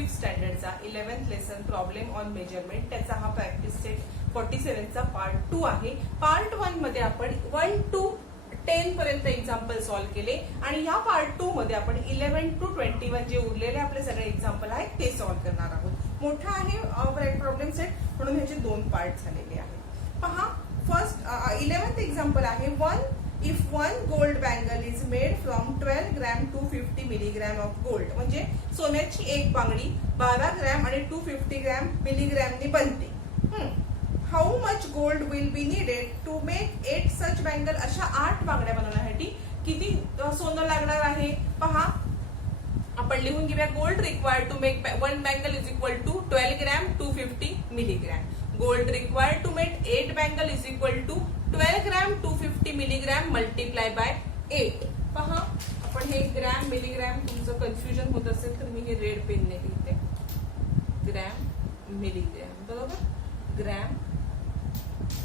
5th स्टँडर्डचा 11th lesson problem on measurement त्याचा हा practice set 47चा part 2 आहे. पार्ट 1 मध्ये आपण 1 to 10 पर्यंत एक्झाम्पल सॉल्व्ह केले आणि या पार्ट 2 मध्ये आपण 11 to 21 जे उरलेले आपले सगळे एक्झाम्पल आहेत ते सॉल्व्ह करणार आहोत. मोठा आहे प्रॉब्लेम सेट म्हणून ह्याचे 2 पार्ट झालेले आहेत. पहा, फर्स्ट 11th एक्झाम्पल आहे. If one gold bangle is made from 12 gram to 50 milligram of gold, म्हणजे सोन्याची एक बांगडी 12 ग्रॅम आणि 250 ग्रॅम मिलीग्रॅमनी बनते. How much gold will be needed to make 8 such bangle? अशा 8 बांगड्या बनवण्यासाठी किती सोनं लागणार आहे? पहा, आपण लिहून घेऊया. Gold required to make 1 bangle is equal to 12 gram 250 milligram. Gold required to make 8 bangle is equal to 12 gram 250 milligram multiply by 8. पहा, आपण हे ग्रॅम मिलीग्रॅम तुमचं कन्फ्युजन होत असेल तर मी हे रेड पेनने लिहिते. ग्रॅम मिलीग्रॅम, बरोबर? Gram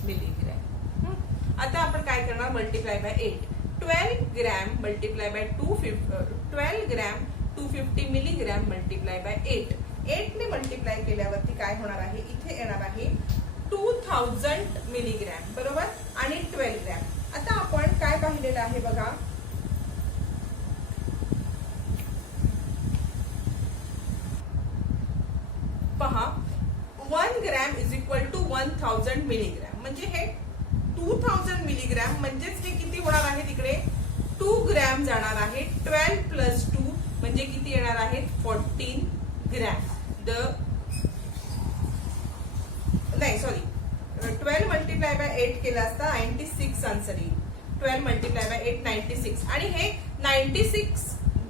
milligram. आता आपण काय करणार? Multiply by 8. 12 gram multiply by 12 gram 250 milligram multiply by 8. 8 ने मल्टिप्लाय केल्यावरती काय होणार आहे? इथे येणार आहे 2000 मिलीग्रॅम, बरोबर? आणि 12 ग्रॅम. आता आपण काय पाहिलेलं आहे बघा, पहा, 1 gram is equal to 1000 milligram, म्हणजे हे 2000 मिलीग्रॅम म्हणजेच हे किती होणार आहे? तिकडे 2 ग्रॅम जाणार आहे. 12 प्लस 2 म्हणजे किती येणार आहे? 14 ग्रॅम. नाही, सॉरी, 12 मल्टिप्लाय बाय 8 केला असता 96 आन्सर येईल. 12 मल्टिप्लाय बाय 8 96 आणि हे 96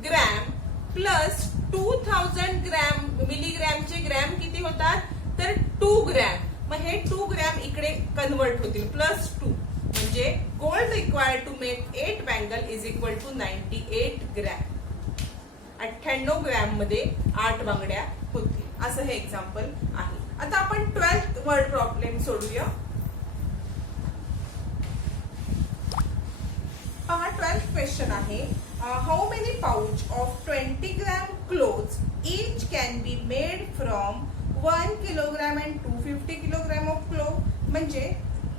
ग्रॅम प्लस 2000 ग्रॅम मिलीग्रॅमचे ग्रॅम किती होतात? तर 2 ग्रॅम. मग हे 2 ग्रॅम इकडे कन्वर्ट होतील प्लस 2 म्हणजे gold required to make 8 bangle is equal to 98 gram. 98 gram मध्ये 8 बांगड्या होतील. असं हे एक्झाम्पल आहे. आता आपण 12th वर्ड प्रॉब्लेम सोडूया. पहा, 12th क्वेश्चन आहे. How many pouch of 20 gram clothes each can be made from 1 kilogram and 250 kilogram of clove. म्हणजे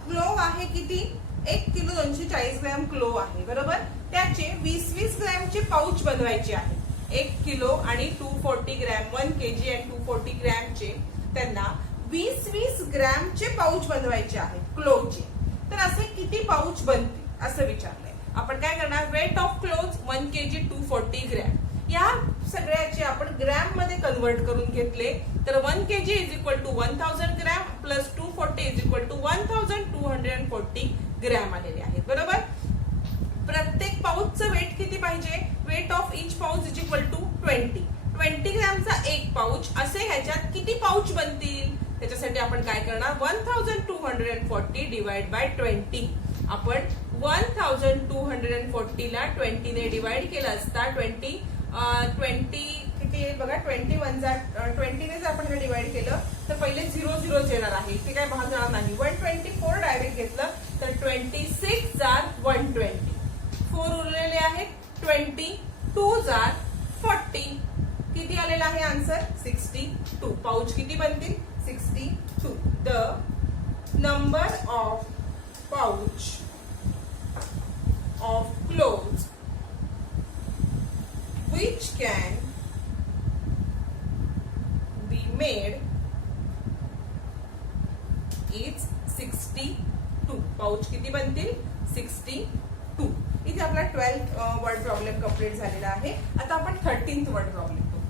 क्लोव आहे किती? 1 किलो 240 ग्रॅम क्लोव आहे, बरोबर? त्याचे 20-20 ग्रॅमचे पाउच बनवायचे आहे. 1 किलो आणि 240 ग्रॅम 1 kg अँड 240 ग्रॅमचे त्यांना 20-20 ग्रॅमचे पाउच बनवायचे आहेत क्लोथचे. तर असे किती पाउच बनतील असं विचारलंय. आपण काय करणार? Weight of cloth 1 kg 240 gram. या सगळ्याचे आपण ग्रॅम मध्ये कन्वर्ट करून घेतले तर 1 kg is equal to 1000 gram plus 240 is equal to 1240 gram आलेले आहेत, बरोबर? प्रत्येक पाऊचचं वेट किती पाहिजे? Weight of each pouch is equal to 20 ग्रॅमचा एक पाऊच. असे ह्याच्यात किती पाऊच बनतील? त्याच्यासाठी आपण काय करणार? 1240 डिवाइड बाय 20. आपण 1240 ला 20 ने डिवाइड केलं असता 20 किती येईल बघा? 21 ने जर आपण डिवाइड केलं तर पहिले 0 येणार आहे, ते काय बाहेर जाणार नाही. 124 डायरेक्ट घेतलं तर 26 जार 120. 4 उरलेले आहेत 20. 2 जार 40. किती आलेला आहे आन्सर? 62. पाउच किती बनतील? 62. The number of pouch of clothes which can be made is 62. Pouch किती बनतील? 62. इथे आपला 12th वर्ड प्रॉब्लेम कंप्लीट झालेला आहे. आता आपण 13th वर्ड प्रॉब्लेम बघू.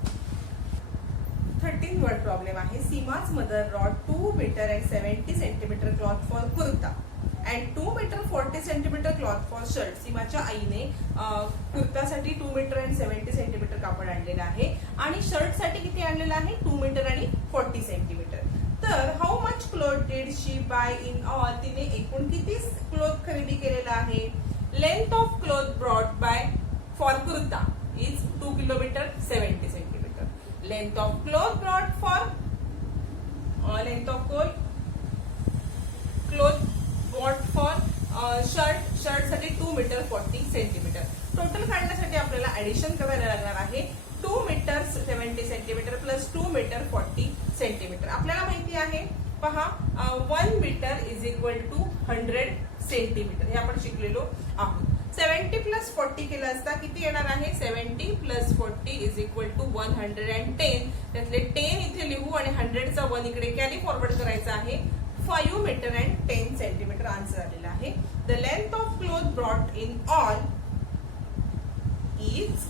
13th वर्ड प्रॉब्लेम आहे. Sima's mother brought 2 meter and 70 centimeter cloth for kurta and 2 meter 40 centimeter cloth for shirt. सीमाच्या आईने कुर्तासाठी 2 मीटर आणि 70 सेंटीमीटर कापड आणलेलं आहे आणि शर्ट साठी किती आणलेलं आहे? 2 मीटर आणि 40 सेंटीमीटर. तर how much cloth did she buy in all? तिने एकूण किती क्लोथ खरेदी केलेला आहे? Length of cloth brought by for kurta is 2 kilometre 70 centimetre. Length of cloth brought for length of cloth brought for shirt साठी 2 metre 40 centimetre. Total काढण्यासाठी आपल्याला addition करायला लागणार आहे 2 metre 70 centimetre plus 2 metre 40 centimetre. आपल्याला माहिती आहे पहा 1 metre is equal to 100 centimetre हे आपण शिकलेलो आहोत. 70 प्लस 40 केलं असता किती येणार आहे 70 प्लस 40 इज इक्वल टू 110. त्यातले 10 इथे लिहू आणि 100चा 1 इकडे कॅरी फॉरवर्ड करायचा आहे. 5 मीटर अँड 10 सेंटीमीटर आन्सर आलेला आहे. The length of cloth brought in all is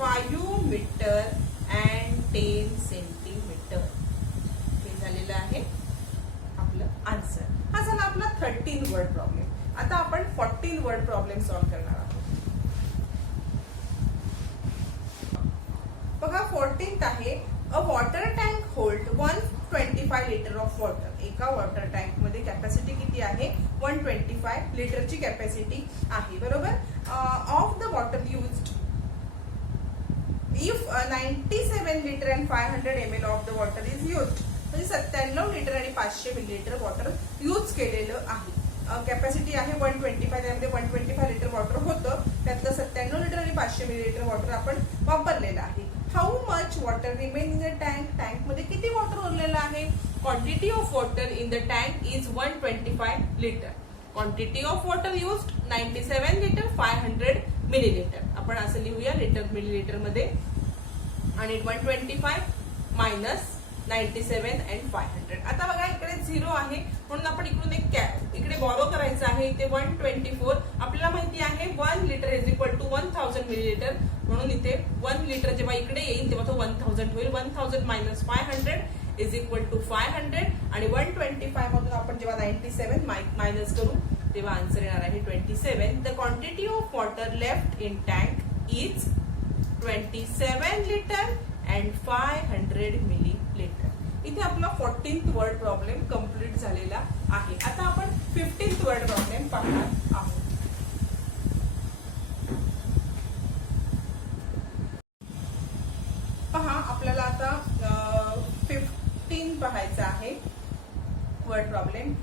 5 metre and 10 centimetre. हे झालेलं आहे आपलं आन्सर. हा झाला आपला 13 वर्ड प्रॉब्लेम. आता आपण 14 वर्ड प्रॉब्लेम सॉल्व्ह करणार आहोत. बघा 14th आहे a water tank hold 125 litre of water. एका वॉटर टँक मध्ये कॅपॅसिटी किती आहे 125 लिटरची कॅपॅसिटी आहे बरोबर. Of the water used if 97 litre and 500 ml of the water is used. म्हणजे 97 लिटर आणि 500 मिलीलिटर वॉटर यूज केलेलं आहे. कॅपॅसिटी आहे 125. त्यामध्ये 125 लिटर वॉटर होतं. त्यातलं 97 लिटर आणि 500 मिलीलिटर वॉटर आपण वापरलेलं आहे. How much water remain in the tank. Tank मध्ये किती वॉटर उरलेलं आहे. Quantity of water in the tank is 125 litre. Quantity of water used 97 litre 500 millilitre. आपण असं लिहूया लिटर मिलीलिटर मध्ये आणि 125 मायनस 97 अँड 500. आता बघा इकडे 0 आहे म्हणून आपण इकडून एक इकडे बॉरो करायचं आहे. इथे 124. आपल्याला माहिती आहे 1 litre is equal to 1000 millilitre म्हणून इथे 1 लिटर जेव्हा इकडे येईल तेव्हा तो 1000 होईल. 1000 मायनस 500 इज इक्वल टू 500 आणि 125 मधून आपण जेव्हा 97 मायनस करू तेव्हा आन्सर येणार आहे 27. The quantity of water left in tank is 27 litre and 500 millilitre. इथे आपला 14th वर्ड प्रॉब्लेम कंप्लीट झालेला आहे. आता आपण 15th वर्ड प्रॉब्लेम पाहणार आहोत. पहा आपल्याला आता 15 पाहायचं आहे word problem.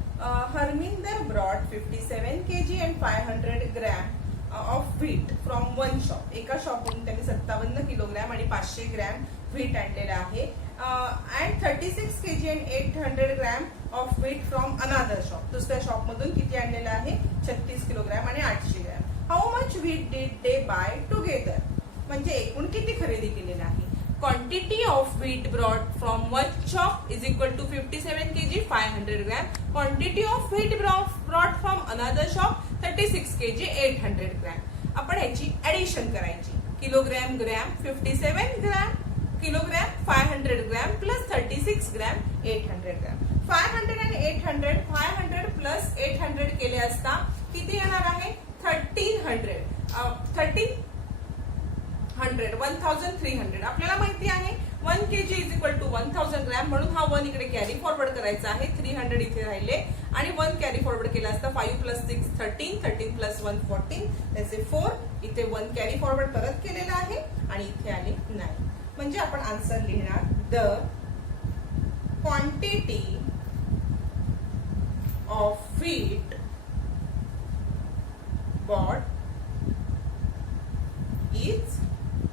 Harminder brought 57 kg and 500 gram of wheat from one shop. एका शॉपवरून त्यांनी 57 किलोग्रॅम आणि 500 ग्रॅम व्हीट आणलेला आहे. And 36 kg and 800 gram of wheat from another shop. दुसऱ्या शॉप मधून किती आणलेला आहे 36 किलोग्रॅम आणि 800 gram. How much wheat did they buy together. म्हणजे एकूण किती खरेदी केलेलं आहे. Quantity of wheat brought from one shop is equal to 57 kg 500 gram. Quantity of wheat brought from another shop 36 kg 800 gram. आपण ह्याची ऍडिशन करायची. Kilogram gram 57 gram kilogram 500 gram plus 36 gram 800 gram. 500 आणि 800 500 प्लस 800 केले असता किती येणार आहे 1300. 1300. आपल्याला माहिती आहे 1 kg is equal to 1000 gram म्हणून हा 1 इकडे कॅरी फॉरवर्ड करायचा आहे. 300 इथे राहिले आणि 1 कॅरी फॉरवर्ड केला असता 5 प्लस 6 13 13 प्लस 1 14 त्याचे 4. इथे 1 कॅरी फॉरवर्ड परत केलेला आहे आणि इथे आले 9. म्हणजे आपण आन्सर लिहिणार the quantity of wheat bought is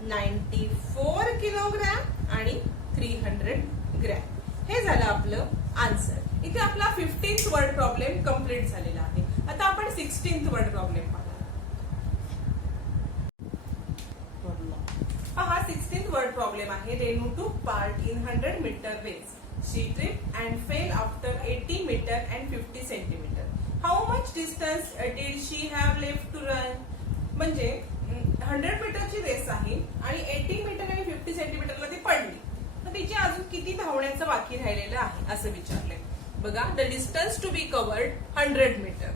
94 kilogram आणि 300 ग्रॅम. हे झालं आपलं आन्सर. इथे आपला 15th वर्ड प्रॉब्लेम कंप्लीट झालेला आहे. आता आपण 16th वर्ड प्रॉब्लेम पाहूया. हा 16th वर्ड प्रॉब्लेम आहे. Renu took part in 100 metre race. She trip and fell after 80 metre and 50 centimetre. How much distance did she have left to run. म्हणजे 100 मीटरची race आहे आणि 80 मीटर आणि 50 सेंटीमीटरला ती पडली. तर तिची अजून किती धावण्याचं बाकी राहिलेलं आहे असं विचारलंय. बघा the distance to be covered 100 metre.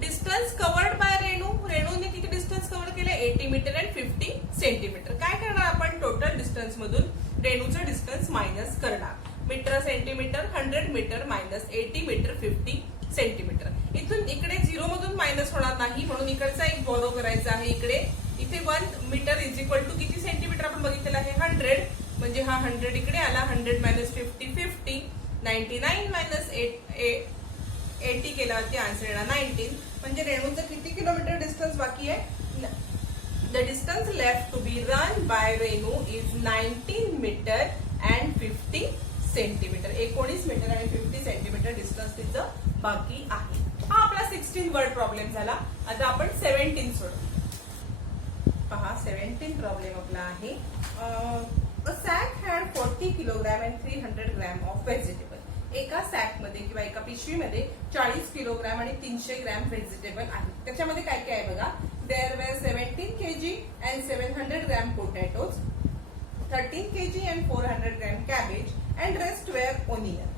Distance covered by Renu. रेणूने किती डिस्टन्स कव्हर केले 80 मीटर अँड 50 सेंटीमीटर. काय करणार आपण टोटल डिस्टन्स मधून रेणूचं डिस्टन्स मायनस करणार. Metre centimetre 100 metre minus 80 metre 50 centimetre. इथून इकडे 0 मधून मायनस होणार नाही म्हणून इकडचा एक बॉरो करायचा आहे. इकडे इथे 1 मीटर इज इक्वल टू किती सेंटीमीटर आपण बघितलेलं आहे 100. म्हणजे हा 100 इकडे आला. 100 मायनस 50 50 99 मायनस 80 केल्यावरती आन्सर येणार 19. म्हणजे रेणूचं किती किलोमीटर डिस्टन्स बाकी आहे The distance left to be run by Renu is 19 meter and 50 centimetre. 19 metre आणि 50 सेंटीमीटर डिस्टन्स तिचं बाकी आहे. हा आपला 16 वर्ड प्रॉब्लेम झाला. आता आपण 17 सोडू. पहा 17 प्रॉब्लेम आपला आहे. A sack had 40 kilogram and 300 gram of vegetable. एका सॅक मध्ये किंवा एका पिशवीमध्ये 40 किलोग्राम आणि 300 ग्रॅम व्हेजिटेबल आहे. त्याच्यामध्ये काय काय आहे बघा. There were 17 kg and 700 gram potatoes, 13 kg and 400 gram cabbage and rest were onion.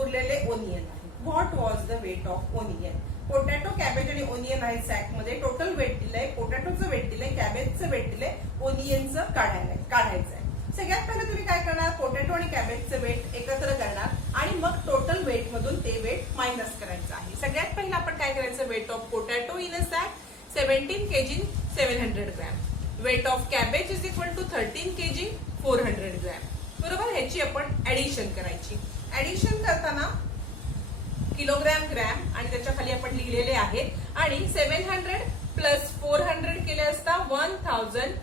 उरलेले ओनियन आहे. What was the weight of onion? Potato, cabbage आणि ओनियन आहे सॅक मध्ये. टोटल वेट दिलंय. पोटॅटोचं वेट दिलंय, कॅबेजचं वेट दिलंय, ओनियनचं काढायचं आहे. सगळ्यात पहिले तुम्ही काय करणार, पोटॅटो आणि कॅबेजचं वेट एकत्र करणार आणि मग टोटल वेट मधून ते वेट मायनस करायचं आहे. सगळ्यात पहिलं आपण काय करायचं, weight of potato in a sack 17 kg 700 gram. Weight of cabbage is equal to 13 kg 400 gram. बरोबर. ह्याची आपण ऍडिशन करायची. ऍडिशन करताना किलोग्रॅम, ग्रॅम आणि त्याच्या खाली आपण लिहिलेले आहेत आणि 700 प्लस 400 केले असता 1100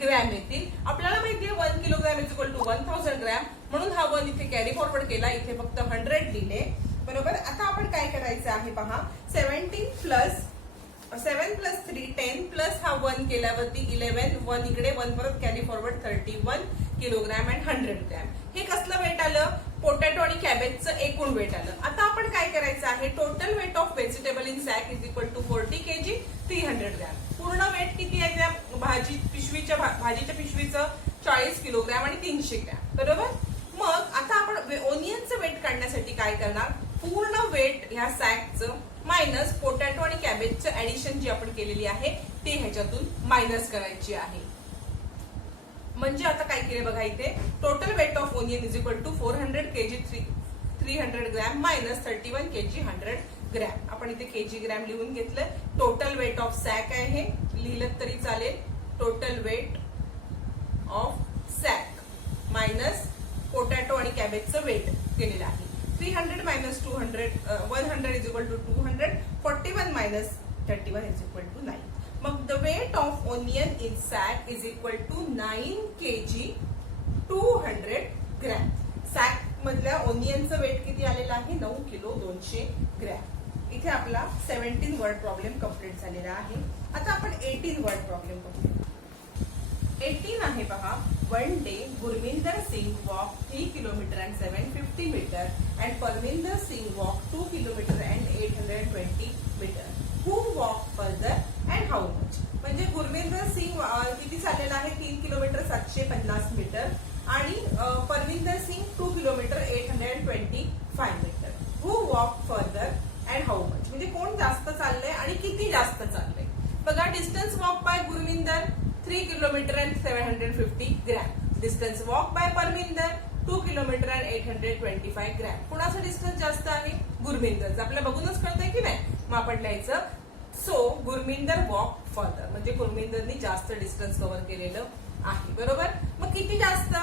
ग्रॅम येतील. आपल्याला माहितीये 1 kilogram is equal to 1000 gram, म्हणून हा 1 इथे कॅरी फॉरवर्ड केला. इथे फक्त 100 लिहिले. बरोबर. आता आपण काय करायचं आहे पहा. 17 प्लस 7 प्लस 3 10 प्लस हा 1 केल्यावरती 11, 1 इकडे 1 परत carry forward 31 kilogram and 100 gram. हे कसलं वेट आलं, पोटॅटो आणि कॅबेजचं एकूण वेट आलं. आता आपण काय करायचं आहे, total weight of vegetable in sack is equal to 40 kg 300 gram. पूर्ण वेट किती आहे त्या भाजीच्या पिशवीचं 40 किलोग्रॅम आणि 300 ग्रॅम. बरोबर. मग आता आपण ओनियनचं वेट काढण्यासाठी काय करणार, पूर्ण वेट ह्या सॅकचं मायनस पोटॅटो आणि कॅबेजचं ऍडिशन जी आपण केलेली आहे ते ह्याच्यातून मायनस करायची आहे. म्हणजे आता काय केले बघा, इथे total weight of onion is equal to 400 kg 300 gram minus 31 kg 100 gram. आपण इथे केजी ग्रॅम लिहून घेतलं. टोटल वेट ऑफ सॅक आहे हे लिहिलं तरी चालेल. Total weight of sack minus potato आणि कॅबेजचं वेट केलेलं आहे. 300 minus 200 100 is equal to 200. 41 minus 31 is equal to 9. मग the weight of onion in sack is equal to 9 kg 200 gram. Sack मधल्या ओनियनचं वेट किती आलेलं आहे, 9 किलो 200 ग्रॅम. इथे आपला 17 वर्ड प्रॉब्लेम कंप्लीट झालेला आहे. आता आपण 18 वर्ड प्रॉब्लेम बघूया. 18 आहे पहा. One day Gurminder Singh walked 3 kilometer and 750 meter and Parminder Singh walked 2 kilometer and 820 meter. Who walked further and how much? म्हणजे गुरमिंदर सिंग किती चाललेला आहे, 3 किलोमीटर 750 मीटर आणि Parminder Singh 2 kilometre 825 metre. Who walked further and how much? म्हणजे कोण जास्त चाललंय आणि किती जास्त चाललंय. बघा, distance walk bye Gurminder 3 kilometre and 750 gram. Distance walk bye Parminder 2 kilometre and 825 gram. कुणाचं डिस्टन्स जास्त आहे, गुरमिंदरचं. आपल्याला बघूनच कळतंय की नाही. मग आपण लिहायचं सो गुरमिंदर वॉक फर्दर, म्हणजे गुरमिंदरनी जास्त डिस्टन्स कव्हर केलेलं आहे. बरोबर. मग किती जास्त,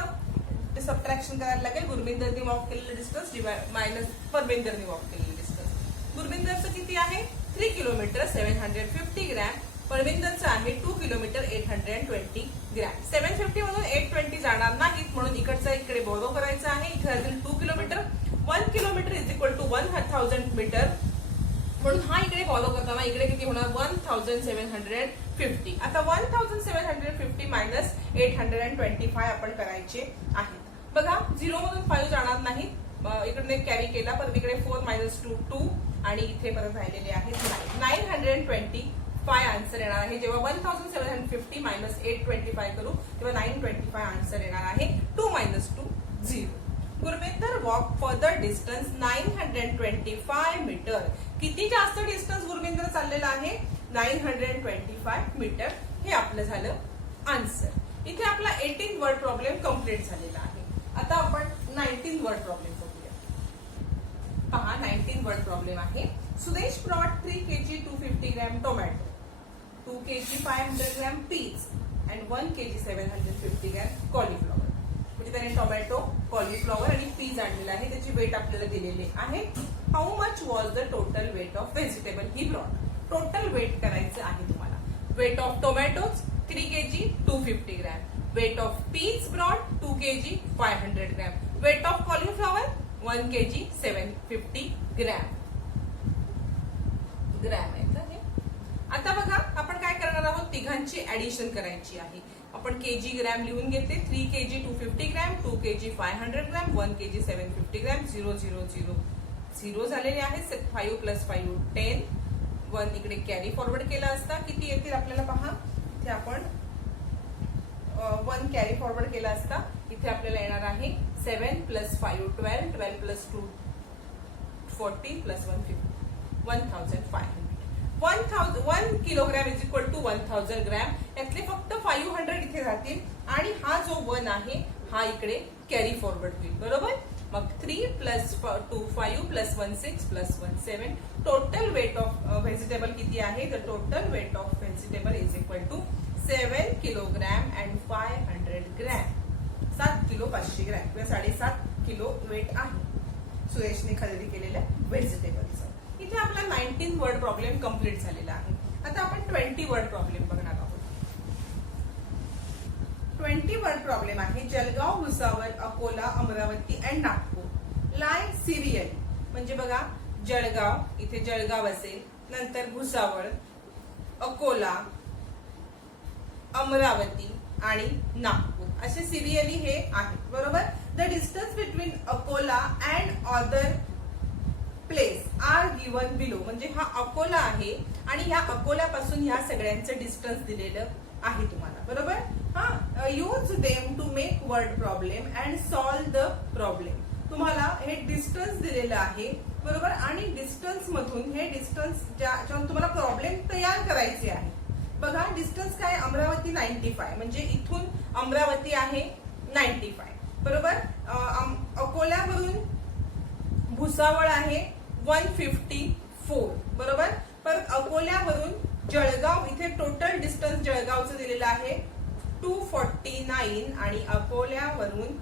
सबट्रॅक्शन करायला लागेल. गुरमिंदरनी वॉक केलेलं डिस्टन्स मायनस परमिंदरनी वॉक केलेलं डिस्टन्स. गुरमिंदरचं किती आहे, 3 किलोमीटर 750 ग्रॅम. परमिंदरचं आहे 2 किलोमीटर 820 ग्रॅम. 750 मधून 820 जाणार नाहीत, म्हणून इकडचा इकडे बोरो करायचं आहे. इथे असेल 2 kilometre. 1 kilometre is equal to 1000 metre, म्हणून हा इकडे फॉलो करताना इकडे किती होणार, 1750. आता 1750 मायनस 825 आपण करायचे आहेत. बघा, 0 मधून 5 जाणार नाही, इकडे कॅरी केला, परत इकडे 4 मायनस 2 2 आणि इथे परत राहिलेले आहेत 925 आन्सर येणार आहे. जेव्हा 1750 मायनस 825 करू तेव्हा 925 आन्सर येणार आहे. 2 minus 2 0. Gurminder walk further distance 925 metre. किती जास्त डिस्टन्स गुरमिंदर चाललेला आहे, 925 मीटर. हे आपलं झालं आन्सर. इथे आपला 18 वर्ड प्रॉब्लेम कम्प्लीट झालेला आहे. आता आपण 19 वर्ड प्रॉब्लेम बघूया. पहा, 19 वर्ड प्रॉब्लेम आहे. Sudesh brought 3 kg 250 gram tomato, 2 kg 500 gram peas and 1 kg 750 gram cauliflower. म्हणजे त्याने टोमॅटो, कॉलीफ्लॉवर आणि पीज आणलेला आहे. त्याची वेट आपल्याला दिलेली आहे. How much was the total weight of vegetable he brought. Total weight करायचं आहे तुम्हाला. Weight of tomatoes 3 kg 250 gram. Weight of peas brought 2 kg 500 gram. Weight of cauliflower 1 kg 750 gram. आता बघा आपण काय करणार आहोत, तिघांची ऍडिशन करायची आहे. आपण केजी ग्रॅम लिहून घेतले. 3 kg 250 gram, 2 kg 500 gram, 1 kg 750 gram. 0 0 0 0 झालेले आहे. 5 + 5 10. 1 इकडे कॅरी फॉरवर्ड केला असता किती येतील आपल्याला पहा. इथे आपण 1 कॅरी फॉरवर्ड केला असता इथे आपल्याला येणार आहे 7 + 5 12, 12 + 2 40 + 1 50, 1500. 1 kilogram is equal to 1000 gram. यातले फक्त 500 इथे जातील आणि हा जो 1 आहे हा इकडे कॅरी फॉरवर्ड होईल. बरोबर. मग 3 + 2 5 + 1 6 + 1 7. टोटल वेट ऑफ व्हेजिटेबल किती आहे. The total weight of vegetable is equal to 7 kilogram and 500 gram. 7 kilo 500 gram किंवा 7.5 किलो वेट आहे सुरेशने खरेदी केलेल्या व्हेजिटेबलचं. इथे आपला 19 वर्ड प्रॉब्लेम कम्प्लीट झालेला आहे. आता आपण 20 वर्ड प्रॉब्लेम बघणार आहोत. 20 वर्ड प्रॉब्लेम आहे. Jalgaon, Bhusawal, Akola, Amravati and Nagpur lie serial. म्हणजे बघा जळगाव, इथे जळगाव असेल, नंतर भुसावळ, अकोला, अमरावती आणि नागपूर असे सिरियली हे आहे. बरोबर. The distance between Akola and other place are given below. म्हणजे हा अकोला आहे आणि ह्या अकोल्यापासून ह्या सगळ्यांचं डिस्टन्स दिलेलं आहे तुम्हाला. बरोबर. हा use them to make word problem and solve the problem. तुम्हाला हे डिस्टन्स दिलेलं आहे. बरोबर. आणि डिस्टन्स मधून हे डिस्टन्स ज्याच्यावर तुम्हाला प्रॉब्लेम तयार करायचे आहे. बघा डिस्टन्स काय. अमरावती 95 म्हणजे इथून अमरावती आहे 95. बरोबर. अकोल्यावरून भुसावळ आहे 154. बरोबर. परत अकोल्यावरून जळगाव, इथे टोटल डिस्टन्स जळगावचं दिलेलं आहे 249 आणि अकोल्यावरून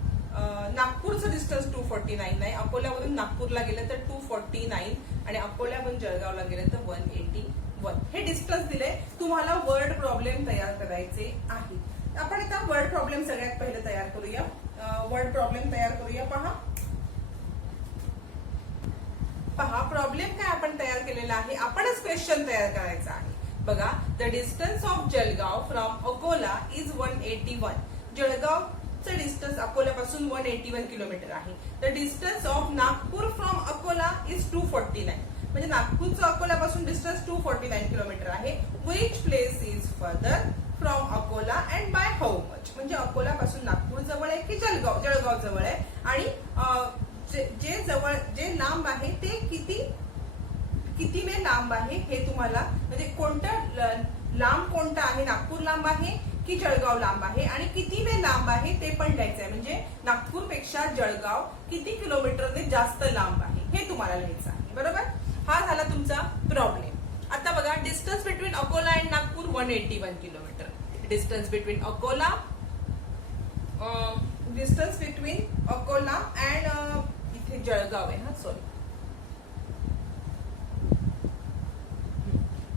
नागपूरचं डिस्टन्स 249 नाही. अकोल्यावरून नागपूरला गेलं तर 249 आणि अकोल्यावरून जळगावला गेलं तर 181. हे डिस्टन्स दिले. तुम्हाला वर्ड प्रॉब्लेम तयार करायचे आहे. आपण आता वर्ड प्रॉब्लेम सगळ्यात पहिले तयार करूया. वर्ड प्रॉब्लेम तयार करूया. पहा प्रॉब्लेम काय आपण तयार केलेला आहे. आपणच क्वेश्चन तयार करायचा आहे. बघा the distance of Jalgaon from Akola is 181. जळगावचं डिस्टन्स अकोल्यापासून 181 किलोमीटर आहे. The distance of Nagpur from Akola is 249. म्हणजे नागपूरचं अकोल्यापासून डिस्टन्स 249 किलोमीटर आहे. Which place is farther from Akola and by how much. म्हणजे अकोल्यापासून नागपूर जवळ आहे की जळगाव जवळ आहे आणि जे लांब आहे ते कितीने लांब आहे हे तुम्हाला, म्हणजे कोणतं लांब कोणतं आहे. नागपूर लांब आहे की जळगाव लांब आहे आणि कितीने लांब आहे ते पण लिहायचं आहे. म्हणजे नागपूरपेक्षा जळगाव किती किलोमीटरने जास्त लांब आहे हे तुम्हाला लिहायचं आहे. बरोबर. हा झाला तुमचा प्रॉब्लेम. आता बघा distance between Akola and Nagpur 181 kilometre. Distance between Akola and इथे जळगाव आहे. हा sorry.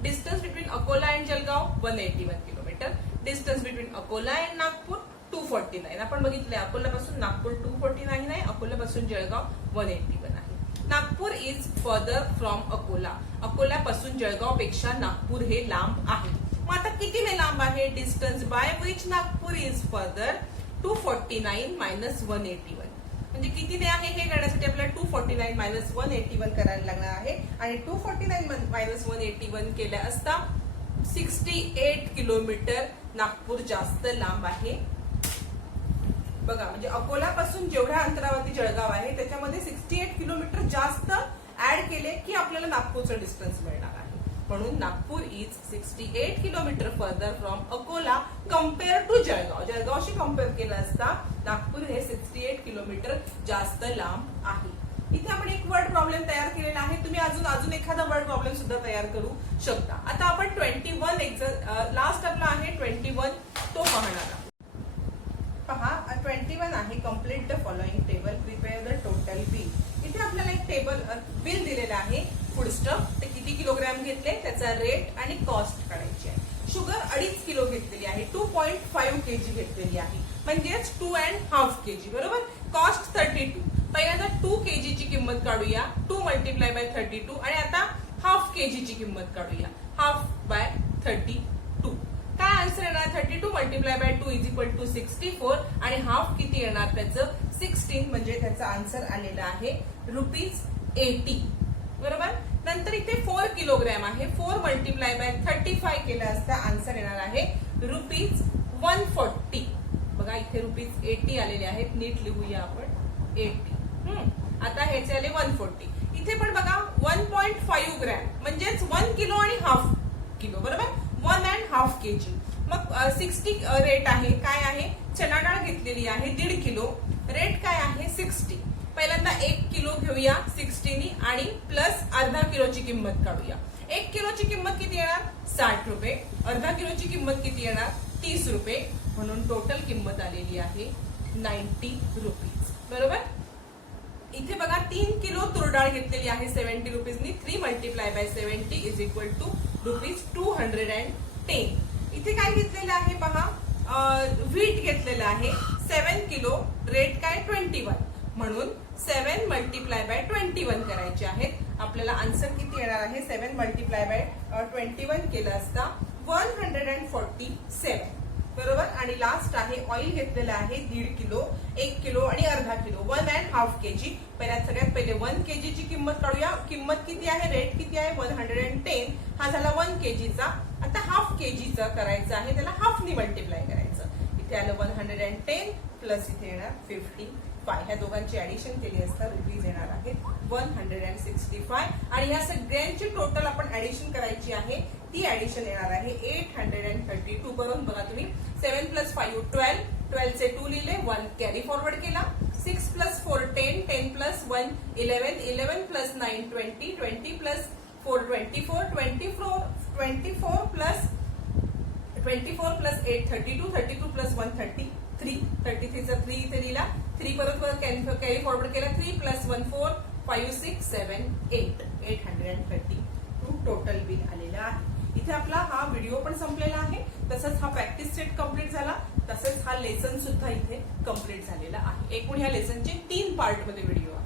Distance between Akola and Jalgaon 181 kilometre. Distance between Akola and Nagpur 249. आपण बघितले अकोल्यापासून नागपूर 249 आहे. अकोल्यापासून जळगाव 181 आहे. Nagpur is farther from Akola. अकोल्यापासून जळगाव पेक्षा नागपूर हे लांब आहे. मग आता कितीने लांब आहे. Distance by which Nagpur is further 249 - 181. म्हणजे कितीने आहे हे करण्यासाठी आपल्याला 249 - 181 करायला लागणार आहे. आणि 249 - 181 केल्या असता 68 किलोमीटर नागपूर जास्त लांब आहे. बघा म्हणजे अकोल्यापासून जेवढ्या अंतरावरती जळगाव आहे त्याच्यामध्ये 68 किलोमीटर जास्त ऍड केले की आपल्याला नागपूरचं डिस्टन्स मिळणार आहे. म्हणून Nagpur is 68 kilometre farther from Akola compare to Jalgaon. जळगावशी कम्पेअर केलं असता नागपूर हे 68 किलोमीटर जास्त लांब आहे. इथे आपण एक वर्ड प्रॉब्लेम तयार केलेला आहे. तुम्ही अजून एखादा वर्ड प्रॉब्लेम सुद्धा तयार करू शकता. आता आपण 21 लास्ट आपला आहे 21 तो पाहणार आहोत. पहा 21 आहे. Complete the following table, prepare the total bill. इथे आपल्याला एक टेबल बिल दिलेलं आहे. फूड स्टफ ते किती किलोग्रॅम घेतले त्याचा रेट आणि कॉस्ट काढायची आहे. शुगर 2.5 किलो घेतलेली आहे, 2.5 kg घेतलेली आहे, म्हणजेच 2.5 kg. बरोबर. कॉस्ट 32. पहिल्यांदा 2 kg ची किंमत काढूया, 2 × 32, आणि आता हाफ kg ची किंमत काढूया, हाफ बाय 32. काय आन्सर येणार? 32 × 2 = 64, आणि हाफ किती येणार त्याचं? 16, म्हणजे त्याचा आन्सर आलेला आहे ₹80. बरोबर. नंतर इथे 4 किलोग्रॅम आहे, 4 × 35 केला असता आन्सर येणार आहे ₹140. बघा इथे ₹80 आलेले आहेत, नीट लिहूया आपण 80. आता ह्याचे आले 140. इथे पण बघा 1.5 ग्रॅम म्हणजेच 1 किलो आणि हाफ किलो. बरोबर. 1.5 kg. मग 60 रेट आहे. काय आहे? चना डाळ घेतलेली आहे 1.5 किलो. रेट काय आहे? 60. पहिल्यांदा 1 किलो घेऊया 60 नी, आणि प्लस अर्धा किलोची किंमत काढूया. 1 किलोची किंमत किती येणार? 60 रुपये. अर्धा किलोची किंमत किती येणार? 30 रुपये. म्हणून टोटल किंमत आलेली आहे 90 रुपीज. बरोबर. इथे बघा 3 किलो तूर डाळ घेतलेली आहे 70 रुपीजनी. 3 × 70 = ₹210. इथे काय घेतलेलं आहे पहा, व्हीट घेतलेलं आहे 7 किलो. रेट काय? 21. म्हणून 7 × 21 करायचे आहेत. आपल्याला आन्सर किती येणार आहे? 7 × 21 केलं असता 147. बरोबर. आणि लास्ट आहे ऑइल घेतलेलं आहे 1.5 किलो, 1 किलो आणि अर्धा किलो, 1.5 kg. सगळ्यात पहिले 1 kg ची किंमत काढूया. किंमत किती आहे? रेट किती आहे? 110. हा झाला 1 kg चा. आता हाफ kg चा करायचा आहे, त्याला हाफ नी मल्टिप्लाय करायचं. इथे आलं 110 प्लस इथे येणार 55. ह्या दोघांची ऍडिशन केली असता रुपीज येणार आहे 165. आणि ह्या सगळ्यांची टोटल आपण ऍडिशन करायची आहे. ती ऍडिशन येणार आहे 832. करून बघा तुम्ही. 7 + 5 12. 12 चे 2 लिहिले, 1 कॅरी फॉरवर्ड केला. 6 + 4 10. 10 + 1 11. 11 + 9 20. 20 + 4 24. 24 + 8 32. 32 + 1 33. 33 चा 3 इथे लिहिला. 3 परत कॅरी फॉरवर्ड केला. 3 + 1 4. 5 6 7 8. 832 टोटल बिल आलेलं आहे. इथे आपला हा व्हिडिओ पण संपलेला आहे, तसंच हा प्रॅक्टिस सेट कंप्लीट झाला, तसंच हा लेसन सुद्धा इथे कंप्लीट झालेला आहे. एकूण ह्या लेसनचे 3 पार्ट मध्ये व्हिडिओ आहे.